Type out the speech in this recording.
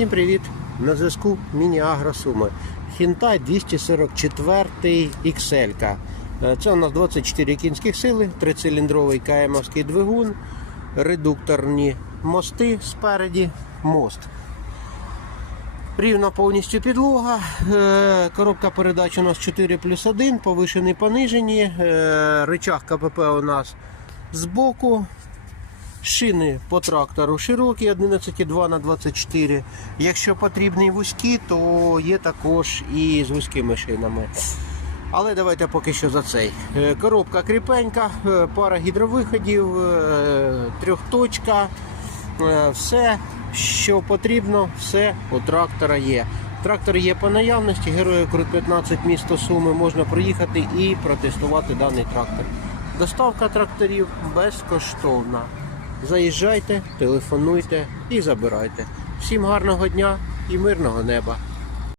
Всім привіт! На зв'язку Міні-Агро Суми. Хінтай 244 XL. Е, Це у нас 24 кінських сили, трициліндровий КМовський двигун, редукторні мости спереді, мост. Рівна повністю підлога. Е, Коробка передач у нас 4 плюс 1, повишені понижені. Е, Рычаг КПП у нас збоку. Шини по трактору широкі 11,2 на 24. Якщо потрібні вузькі, то є також і з вузькими шинами. Але давайте поки що за цей. Е, Коробка кріпенька, е, пара гідровиходів, е, трьохточка. Все, що потрібно, все у трактора є. Трактор є по наявності, героїв Крут 15 місто Суми. Можна приїхати і протестувати даний трактор. Доставка тракторів безкоштовна. Заїжджайте, телефонуйте і забирайте. Всім гарного дня і мирного неба!